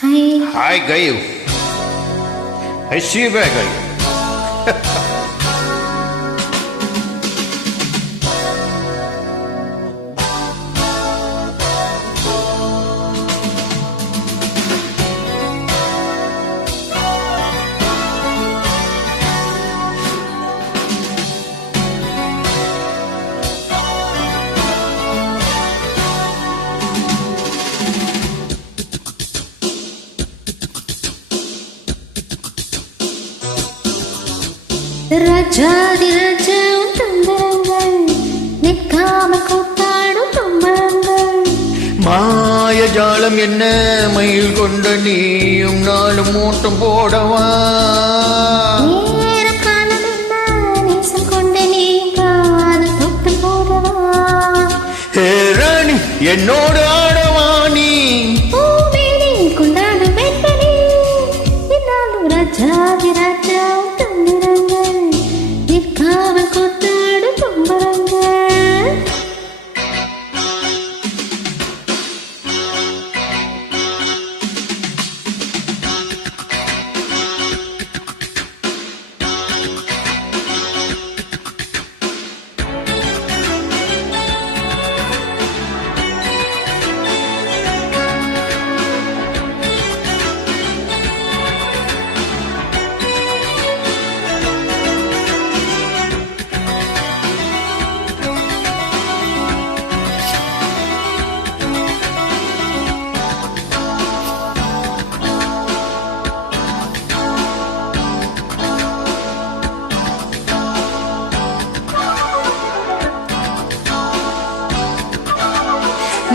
Hi. Hi, Gayu. I see you back, Gayu. ராஜாதி ராஜாவும் தம்பரங்கள் நிற்காமல் கூத்தாடும் பம்பரங்கள் மாயஜாலம் என்ன மயில் கொண்ட நீயும் நாளும் மூட்டம் போடவா நேரம் காலம் என்ன நேசம் கொண்ட நீ காது தொட்டு போடவா ஹே ராணி என்னோடு ஆடவா நீ பூமேனி கொண்டாடும் வெண்பனி இன்னாலும் ராஜாதி ராஜாவும் தம்பரங்கள் நிற்காமல் கூத்தாடும் பம்பரங்கள்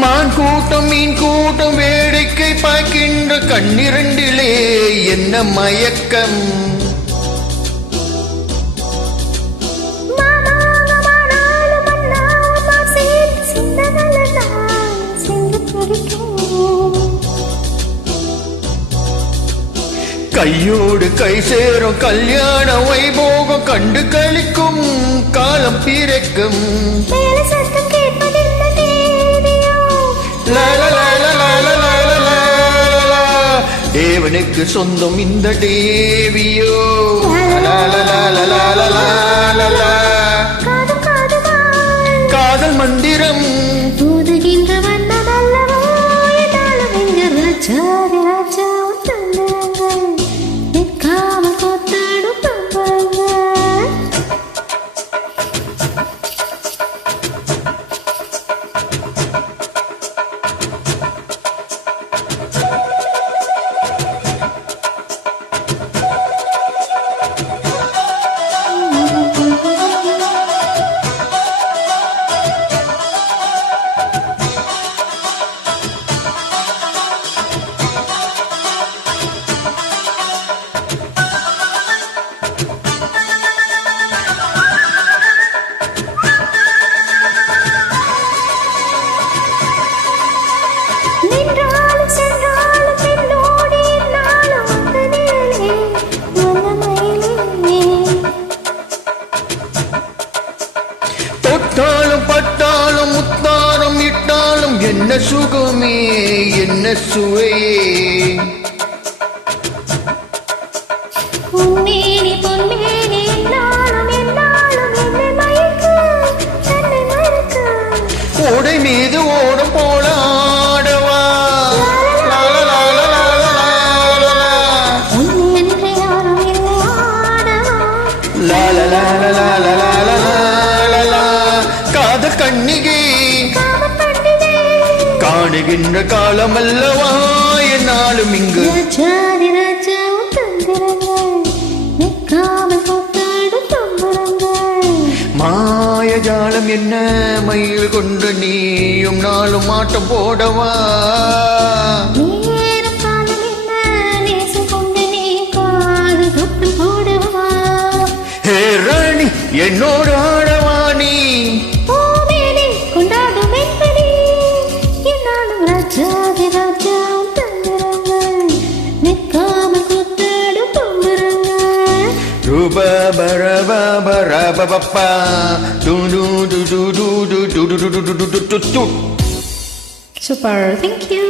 மான் கூட்டம் மீன் கூட்டம் வேடிக்கை பார்க்கின்ற கண்ணிரண்டிலே என்ன மயக்கம் கையோடு கை சேரும் கல்யாண வைபோகம் கண்டு கழிக்கும் காலம் பிறக்கும் தேவனுக்கு சொந்தம் இந்த தேவியோ காதல் மந்திரம் தூதுகின்ற வண்ணம் அல்லவோ என்னாலும் இங்கு ராஜாதி ராஜாவும் தந்திரங்கள் நிற்காமல் கூத்தாடும் பம்பரங்கள் தொட்டாலும் பட்டாலும் முத்தாரம் இட்டாலும் என்ன சுகமே என்ன சுவையே பொன்மேனி பொன்மேனி என்னாலும் என்னாலும் என்னை மயக்க என்னை மயக்க ஓடை மீது ஓடம் போல ஆடவா உன்னை என்று யாரும் இல்லை ஆடவா காதல் கண்ணிகை காமப் பண்டிகை காணுகின்ற காலம் அல்லவா என்னாலும் இங்கு ராஜாதி ராஜாவும் தந்திரங்கள் நிற்காமல் கூத்தாடும் பம்பரங்கள் மாயஜாலம் என்ன மயில் கொண்டு நீயும் நாளும் ஆட்டம் போடவா நேரம் காலம் என்ன நேசம் கொண்டு நீ காது தொட்டு போடவா ஹே ராணி என்னோடு ஆடவா நீ பூமேனி கொண்டாடும் வெண்பனி என்னாலும் ராஜாதி ராஜாவும் தந்திரங்கள் நிற்காமல் கூத்தாடும் பம்பரங்கள் ரூப பரப பரப Papa to to to to to to to to to to to to to. Super, thank you.